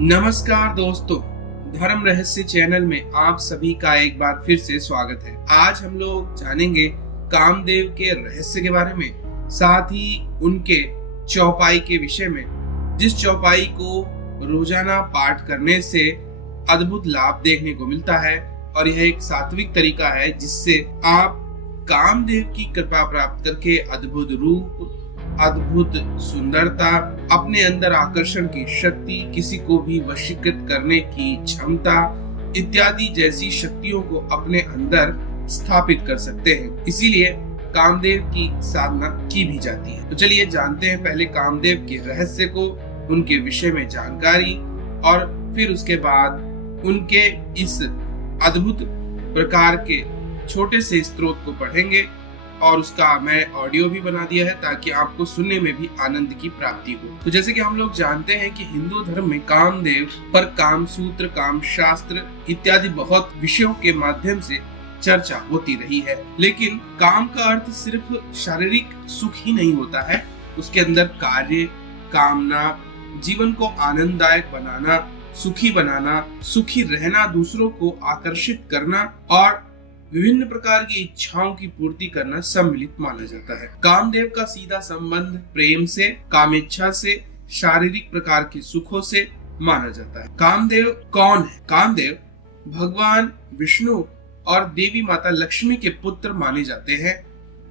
नमस्कार दोस्तों, धर्म रहस्य चैनल में आप सभी का एक बार फिर से स्वागत है। आज हम लोग जानेंगे कामदेव के रहस्य के बारे में, साथ ही उनके चौपाई के विषय में, जिस चौपाई को रोजाना पाठ करने से अद्भुत लाभ देखने को मिलता है। और यह एक सात्विक तरीका है जिससे आप कामदेव की कृपा प्राप्त करके अद्भुत रूप, अद्भुत सुंदरता, अपने अंदर आकर्षण की शक्ति, किसी को भी वशीकृत करने की क्षमता इत्यादि जैसी शक्तियों को अपने अंदर स्थापित कर सकते हैं। इसीलिए कामदेव की साधना की भी जाती है। तो चलिए जानते हैं पहले कामदेव के रहस्य को, उनके विषय में जानकारी, और फिर उसके बाद उनके इस अद्भुत प्रकार के छोटे से स्त्रोत को पढ़ेंगे। और उसका मैं ऑडियो भी बना दिया है ताकि आपको सुनने में भी आनंद की प्राप्ति हो। तो जैसे कि हम लोग जानते हैं कि हिंदू धर्म में कामदेव पर काम सूत्र, काम शास्त्र इत्यादि बहुत विषयों के माध्यम से चर्चा होती रही है। लेकिन काम का अर्थ सिर्फ शारीरिक सुख ही नहीं होता है, उसके अंदर कार्य, कामना, जीवन को आनंददायक बनाना, सुखी बनाना, सुखी रहना, दूसरों को आकर्षित करना और विभिन्न प्रकार की इच्छाओं की पूर्ति करना सम्मिलित माना जाता है। कामदेव का सीधा संबंध प्रेम से, कामेच्छा से, शारीरिक प्रकार के सुखों से माना जाता है। कामदेव कौन है? कामदेव भगवान विष्णु और देवी माता लक्ष्मी के पुत्र माने जाते हैं।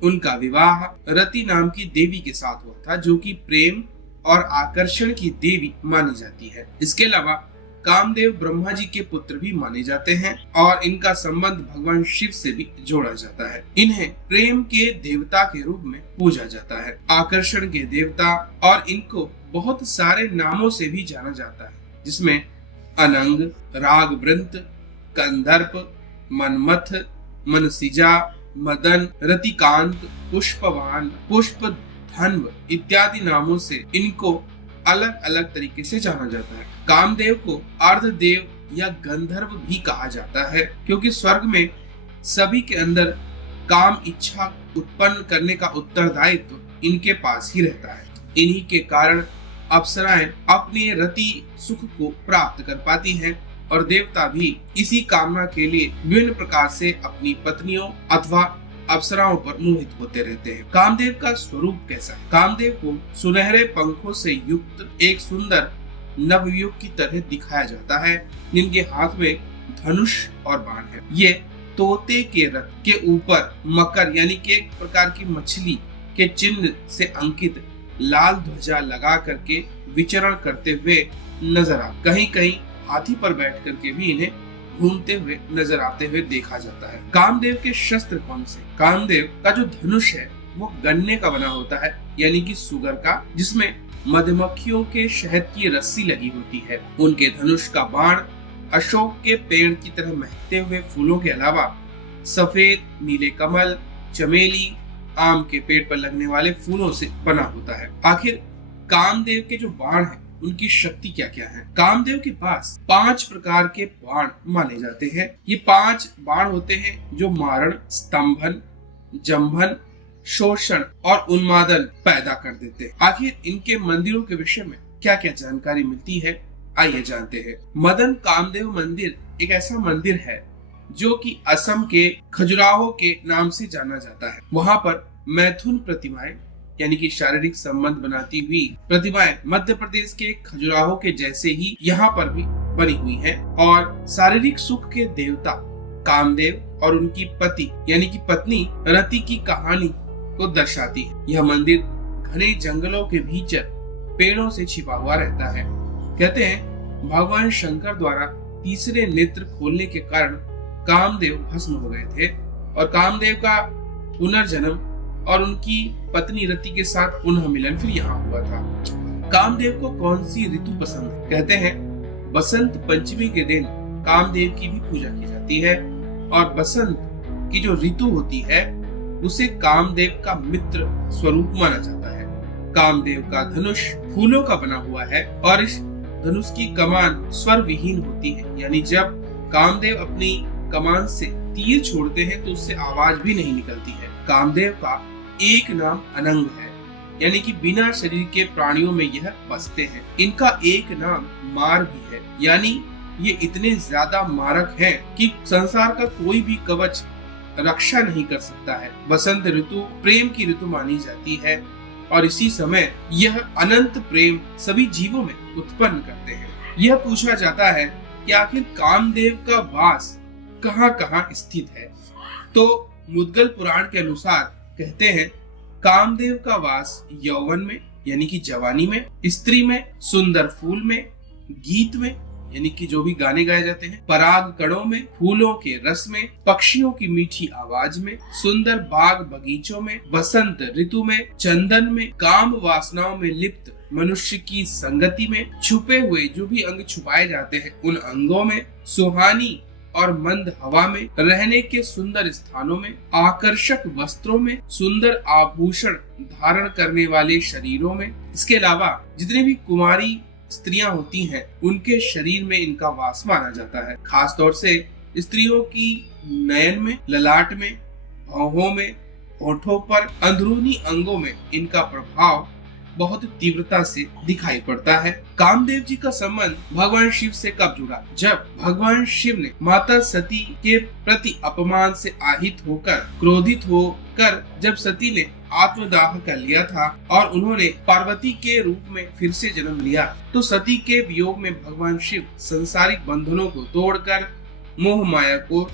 उनका विवाह रति नाम की देवी के साथ हुआ था, जो कि प्रेम और आकर्षण की देवी मानी जाती है। इसके अलावा कामदेव ब्रह्मा जी के पुत्र भी माने जाते हैं और इनका संबंध भगवान शिव से भी जोड़ा जाता है। इन्हें प्रेम के देवता के रूप में पूजा जाता है, आकर्षण के देवता, और इनको बहुत सारे नामों से भी जाना जाता है, जिसमें अनंग, रागवृंत, कंदर्प, मनमथ, मनसिजा, मदन, रतिकांत, पुष्पवान, पुष्पधन्व इत्यादि नामों से इनको अलग अलग तरीके से जाना जाता है। कामदेव को अर्धदेव या गंधर्व भी कहा जाता है, क्योंकि स्वर्ग में सभी के अंदर काम इच्छा उत्पन्न करने का उत्तरदायित्व इनके पास ही रहता है। इन्हीं के कारण अप्सराएं अपने रति सुख को प्राप्त कर पाती हैं और देवता भी इसी कामना के लिए विभिन्न प्रकार से अपनी पत्नियों अथवा अप्सराओं पर मोहित होते रहते हैं। कामदेव का स्वरूप कैसा है? कामदेव को सुनहरे पंखों से युक्त एक सुंदर नवयुवक की तरह दिखाया जाता है, जिनके हाथ में धनुष और बाण है। ये तोते के रथ के ऊपर मकर यानी कि एक प्रकार की मछली के चिन्ह से अंकित लाल ध्वजा लगा करके विचरण करते हुए नजर आ, कहीं कहीं हाथी पर बैठ करके भी इन्हें घूमते हुए नजर आते हुए देखा जाता है। कामदेव के शस्त्र कौन से? कामदेव का जो धनुष है वो गन्ने का बना होता है, यानी कि सुगर का, जिसमें मधुमक्खियों के शहद की रस्सी लगी होती है। उनके धनुष का बाण अशोक के पेड़ की तरह महकते हुए फूलों के अलावा सफेद, नीले कमल, चमेली, आम के पेड़ पर लगने वाले फूलों से बना होता है। आखिर कामदेव के जो बाण है उनकी शक्ति क्या क्या है? कामदेव के पास 5 प्रकार के बाण माने जाते हैं। ये 5 बाण होते हैं जो मारण, स्तंभन, जंभन, शोषण और उन्मादन पैदा कर देते हैं। आखिर इनके मंदिरों के विषय में क्या क्या जानकारी मिलती है, आइए जानते हैं। मदन कामदेव मंदिर एक ऐसा मंदिर है जो कि असम के खजुराहो के नाम से जाना जाता है। वहाँ पर मैथुन प्रतिमाएं यानी कि शारीरिक संबंध बनाती हुई प्रतिमाएं मध्य प्रदेश के खजुराहो के जैसे ही यहाँ पर भी बनी हुई हैं और शारीरिक सुख के देवता कामदेव और उनकी पति यानी कि पत्नी रति की कहानी को दर्शाती है। यह मंदिर घने जंगलों के भीतर पेड़ों से छिपा हुआ रहता है। कहते हैं भगवान शंकर द्वारा तीसरे नेत्र खोलने के कारण कामदेव भस्म हो गए थे और कामदेव का पुनर्जन्म और उनकी पत्नी रति के साथ पुनः मिलन फिर यहाँ हुआ था। कामदेव को कौन सी ऋतु पसंद है? कहते हैं बसंत पंचमी के दिन कामदेव की भी पूजा की जाती है और बसंत की जो ऋतु होती है उसे कामदेव का मित्र स्वरूप माना जाता है। कामदेव का धनुष फूलों का बना हुआ है और इस धनुष की कमान स्वर विहीन होती है, यानी जब कामदेव अपनी कमान से तीर छोड़ते हैं तो उससे आवाज भी नहीं निकलती है। कामदेव का एक नाम अनंग है यानी कि बिना शरीर के प्राणियों में यह बसते हैं। इनका एक नाम मार भी है, यानी ये इतने ज्यादा मारक हैं कि संसार का कोई भी कवच रक्षा नहीं कर सकता है। बसंत ऋतु प्रेम की ऋतु मानी जाती है और इसी समय यह अनंत प्रेम सभी जीवों में उत्पन्न करते हैं। यह पूछा जाता है कि आखिर कामदेव का वास कहाँ कहाँ स्थित है। तो मुद्गल पुराण के अनुसार कहते हैं कामदेव का वास यौवन में यानी कि जवानी में, स्त्री में, सुंदर फूल में, गीत में यानी कि जो भी गाने गाए जाते हैं, पराग कणों में, फूलों के रस में, पक्षियों की मीठी आवाज में, सुंदर बाग बगीचों में, बसंत ऋतु में, चंदन में, काम वासनाओं में लिप्त मनुष्य की संगति में, छुपे हुए जो भी अंग छुपाए जाते हैं उन अंगों में, सुहानी और मंद हवा में, रहने के सुंदर स्थानों में, आकर्षक वस्त्रों में, सुंदर आभूषण धारण करने वाले शरीरों में। इसके अलावा जितने भी कुमारी स्त्रियां होती हैं उनके शरीर में इनका वास माना जाता है। खास तौर से स्त्रियों की नयन में, ललाट में, भौहों में, होठों पर, अंदरूनी अंगों में इनका प्रभाव बहुत तीव्रता से दिखाई पड़ता है। कामदेव जी का संबंध भगवान शिव से कब जुड़ा? जब भगवान शिव ने माता सती के प्रति अपमान से আহিत होकर, क्रोधित होकर जब सती ने आत्मदाह कर लिया था और उन्होंने पार्वती के रूप में फिर से जन्म लिया, तो सती के वियोग में भगवान शिव संसारिक बंधनों को तोड़कर मोह माया को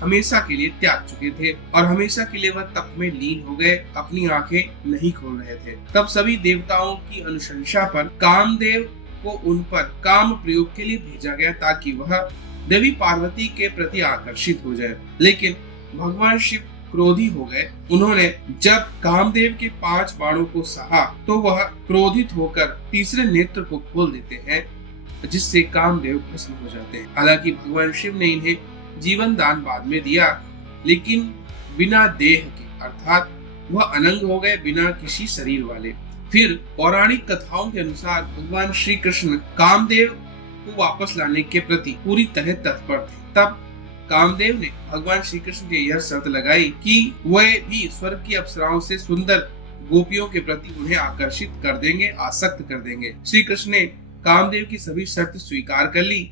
हमेशा के लिए त्याग चुके थे और हमेशा के लिए वह तप में लीन हो गए, अपनी आंखें नहीं खोल रहे थे। तब सभी देवताओं की अनुशंसा पर कामदेव को उन पर काम प्रयोग के लिए भेजा गया ताकि वह देवी पार्वती के प्रति आकर्षित हो जाए। लेकिन भगवान शिव क्रोधी हो गए। उन्होंने जब कामदेव के 5 बाणों को सहा तो वह क्रोधित होकर तीसरे नेत्र को खोल देते हैं, जिससे कामदेव भस्म हो जाते हैं। हालांकि भगवान शिव ने इन्हें जीवन दान बाद में दिया, लेकिन बिना देह के, अर्थात वह अनंग हो गए, बिना किसी शरीर वाले। फिर पौराणिक कथाओं के अनुसार भगवान श्री कृष्ण कामदेव को वापस लाने के प्रति पूरी तरह तत्पर थे। तब कामदेव ने भगवान श्री कृष्ण की यह शर्त लगाई कि वह भी स्वर्ग की अप्सराओं से सुंदर गोपियों के प्रति उन्हें आकर्षित कर देंगे, आसक्त कर देंगे। श्री कृष्ण ने कामदेव की सभी शर्त स्वीकार कर ली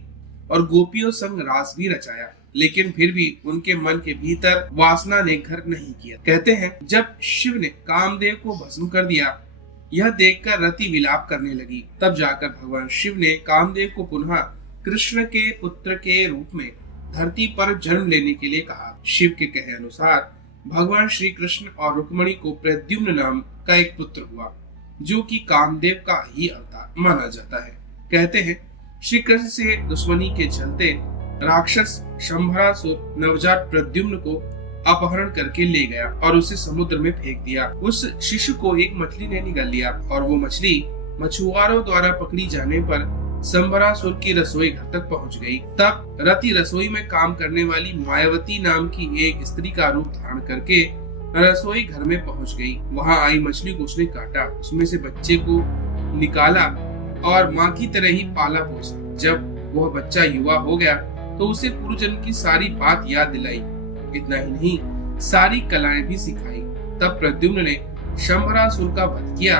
और गोपियों संग रास भी रचाया, लेकिन फिर भी उनके मन के भीतर वासना ने घर नहीं किया। कहते हैं जब शिव ने कामदेव को भस्म कर दिया, यह देखकर रति विलाप करने लगी। तब जाकर भगवान शिव ने कामदेव को पुनः कृष्ण के पुत्र के रूप में धरती पर जन्म लेने के लिए कहा। शिव के कहे अनुसार भगवान श्री कृष्ण और रुक्मणी को प्रद्युम्न नाम का एक पुत्र हुआ, जो कि कामदेव का ही अवतार माना जाता है। कहते हैं श्री कृष्ण से दुश्मनी के चलते राक्षस शंभरासुर नवजात प्रद्युम्न को अपहरण करके ले गया और उसे समुद्र में फेंक दिया। उस शिशु को एक मछली ने निगल लिया और वो मछली मछुआरों द्वारा पकड़ी जाने पर शंभरासुर की रसोई घर तक पहुंच गई। तब रति रसोई में काम करने वाली मायावती नाम की एक स्त्री का रूप धारण करके रसोई घर में पहुंच गई। वहां आई मछली को उसने काटा, उसमें से बच्चे को निकाला और माँ की तरह ही पाला पोसा। जब वह बच्चा युवा हो गया तो उसे पूर्व जन्म की सारी बात याद दिलाई। इतना ही नहीं, सारी कलाएं भी सिखाई। तब प्रद्युम्न ने शंभरासुर का वध किया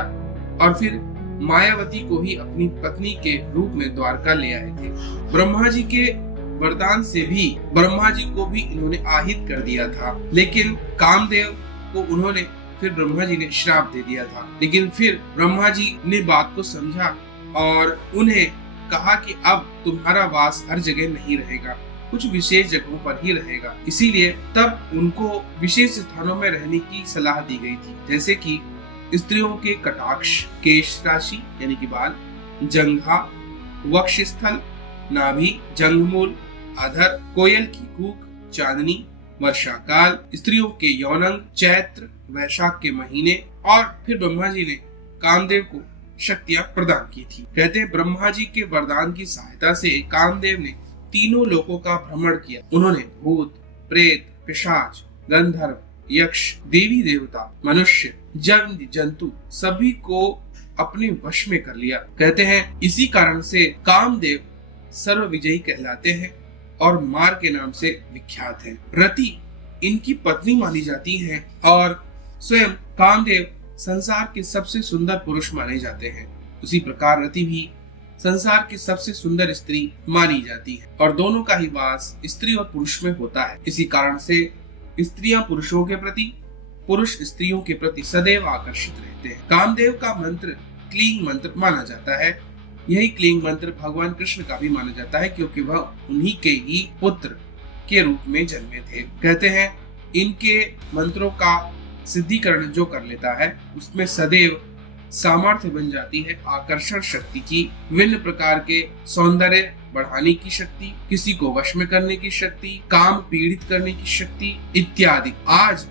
और फिर मायावती को ही अपनी पत्नी के रूप में द्वारका ले आए थे। ब्रह्मा जी के वरदान से भी ब्रह्मा जी को भी इन्होंने आहित कर दिया था, लेकिन कामदेव को उन्होंने फिर ब्रह्मा जी ने श्राप दे दिया था। लेकिन फिर ब्रह्मा जी ने बात को समझा और उन्हें कहा कि अब तुम्हारा वास हर जगह नहीं रहेगा, कुछ विशेष जगहों पर ही रहेगा। इसीलिए तब उनको विशेष स्थानों में रहने की सलाह दी गई थी, जैसे कि स्त्रियों के कटाक्ष, केश राशि यानी कि बाल, जंघा, वक्षस्थल, नाभि, जंघमूल, अधर, कोयल की कूक, चांदनी, वर्षा काल, स्त्रियों के यौनांग, चैत्र वैशाख के महीने। और फिर ब्रह्मा जी ने कामदेव को शक्तियां प्रदान की थी। कहते हैं ब्रह्मा जी के वरदान की सहायता से कामदेव ने तीनों लोकों का भ्रमण किया। उन्होंने भूत, प्रेत, पिशाच, गंधर्व, यक्ष, देवी देवता, मनुष्य, जंतु सभी को अपने वश में कर लिया। कहते हैं इसी कारण से कामदेव सर्व विजयी कहलाते हैं और मार के नाम से विख्यात हैं। रति इनकी पत्नी मानी जाती हैं और स्वयं कामदेव संसार के सबसे सुंदर पुरुष माने जाते हैं, उसी प्रकार रति भी संसार की सबसे सुंदर स्त्री मानी जाती है और दोनों का ही वास स्त्री और पुरुष में होता है। इसी कारण से स्त्रियां पुरुषों के प्रति, पुरुष स्त्रियों के प्रति सदैव आकर्षित रहते हैं। कामदेव का मंत्र क्लींग मंत्र माना जाता है। यही क्लींग मंत्र भगवान कृष्ण का भी माना जाता है, क्योंकि वह उन्हीं के ही पुत्र के रूप में जन्मे थे। कहते हैं इनके मंत्रों का सिद्धिकरण जो कर लेता है उसमें सदैव सामर्थ्य बन जाती है आकर्षण शक्ति की, विभिन्न प्रकार के सौंदर्य बढ़ाने की शक्ति, किसी को वश में करने की शक्ति, काम पीड़ित करने की शक्ति इत्यादि। आज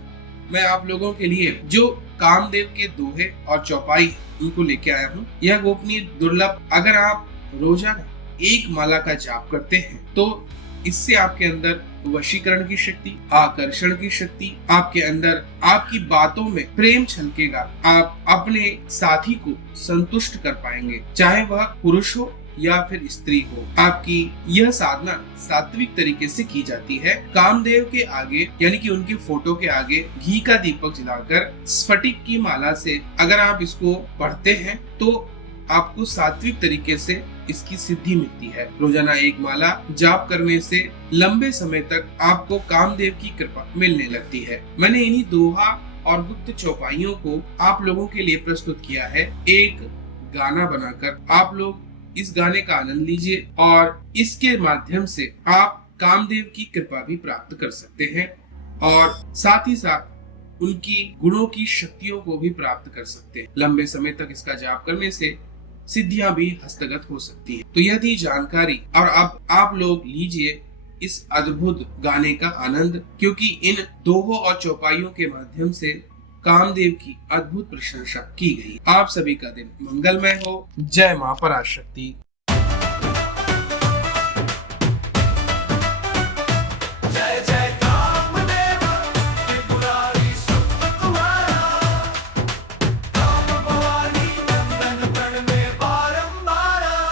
मैं आप लोगों के लिए जो कामदेव के दोहे और चौपाई उनको लेके आया हूँ। यह गोपनीय दुर्लभ, अगर आप रोजाना एक माला का जाप करते हैं तो इससे आपके अंदर वशीकरण की शक्ति, आकर्षण की शक्ति, आपके अंदर आपकी बातों में प्रेम छलकेगा। आप अपने साथी को संतुष्ट कर पाएंगे, चाहे वह पुरुष हो या फिर स्त्री हो। आपकी यह साधना सात्विक तरीके से की जाती है। कामदेव के आगे यानी कि उनके फोटो के आगे घी का दीपक जलाकर स्फटिक की माला से अगर आप इसको पढ़ते हैं तो आपको सात्विक तरीके से इसकी सिद्धि मिलती है। रोजाना एक माला जाप करने से लंबे समय तक आपको कामदेव की कृपा मिलने लगती है। मैंने इन्हीं दोहा और गुप्त चौपाइयों को आप लोगों के लिए प्रस्तुत किया है एक गाना बनाकर। आप लोग इस गाने का आनंद लीजिए और इसके माध्यम से आप कामदेव की कृपा भी प्राप्त कर सकते हैं और साथ ही साथ उनकी गुणों की शक्तियों को भी प्राप्त कर सकते हैं। लंबे समय तक इसका जाप करने से सिद्धियां भी हस्तगत हो सकती हैं। तो यह थी जानकारी और अब आप लोग लीजिए इस अद्भुत गाने का आनंद, क्योंकि इन दोहों और चौपाइयों के माध्यम से कामदेव की अद्भुत प्रशंसा की गई। आप सभी का दिन मंगलमय हो। जय मां पराशक्ति।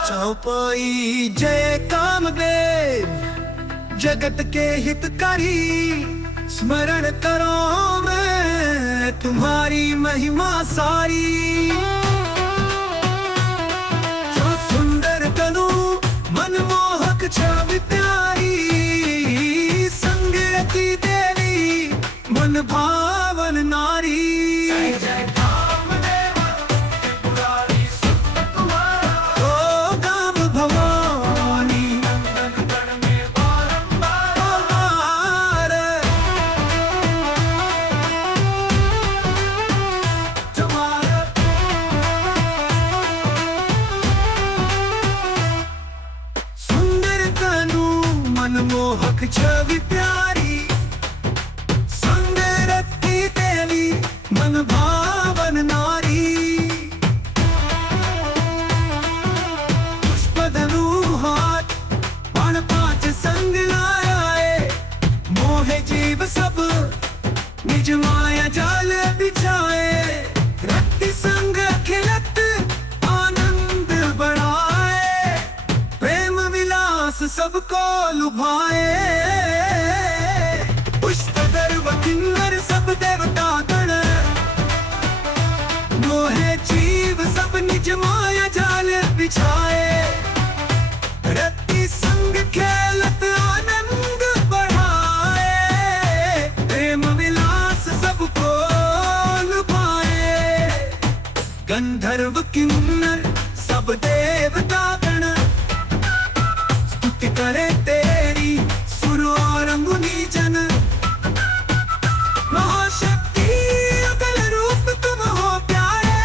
चौपाई जय कामदेव जगत के हितकारी, स्मरण करो मैं तुम्हारी महिमा सारी। जो सुंदर तनु मनमोहक छवि प्यारी, संग रति देवी मन भावन नारी। मनमोहक छवि प्यारी, संग रति देवी मन भावन नारी। पुष्पधनु हाथ बाण पांच संग लाए, मोहे जीव सब निज माया जाल बिछाए। रति संग खिलत आनंद बढ़ाए, प्रेम विलास सबको लुभाए। पुष्प गर्व किन्नर सब देवता गण, मोहे जीव सब निज माया जाल बिछाए। रति संग खेलत आनंद बढ़ाए, प्रेम विलास सबको लुभाए। गंधर्व किन्नर सब देवता गण, स्तुति करे तेरी सुर और मुनि जन। महाशक्ति अकल रूप तुम हो प्यारे,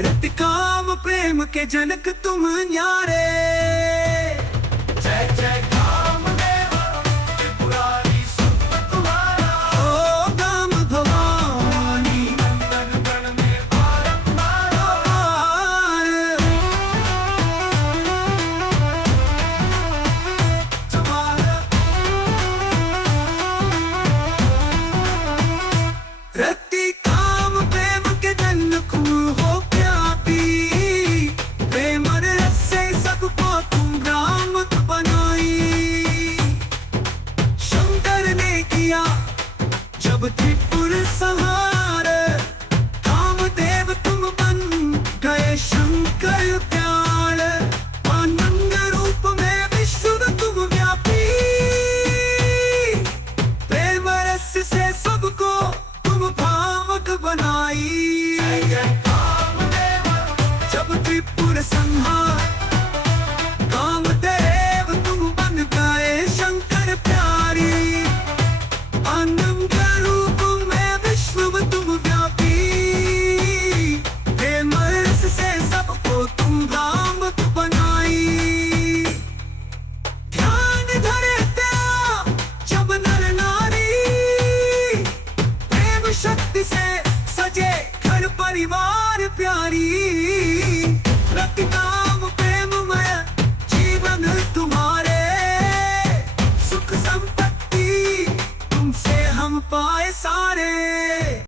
रति काम प्रेम के जनक तुम न्यारे। जय जय कामदेव त्रिपुरारी सुत तुम्हारा, ओ काम भवानी नंदन गण में बारंबार। रति काम प्रेम के जनक हो प्यापी, प्रेम रस से सबको तुम साजे घर परिवार प्यारी, रति नाम प्रेममय जीवन तुम्हारे, सुख संपत्ति तुमसे हम पाए सारे।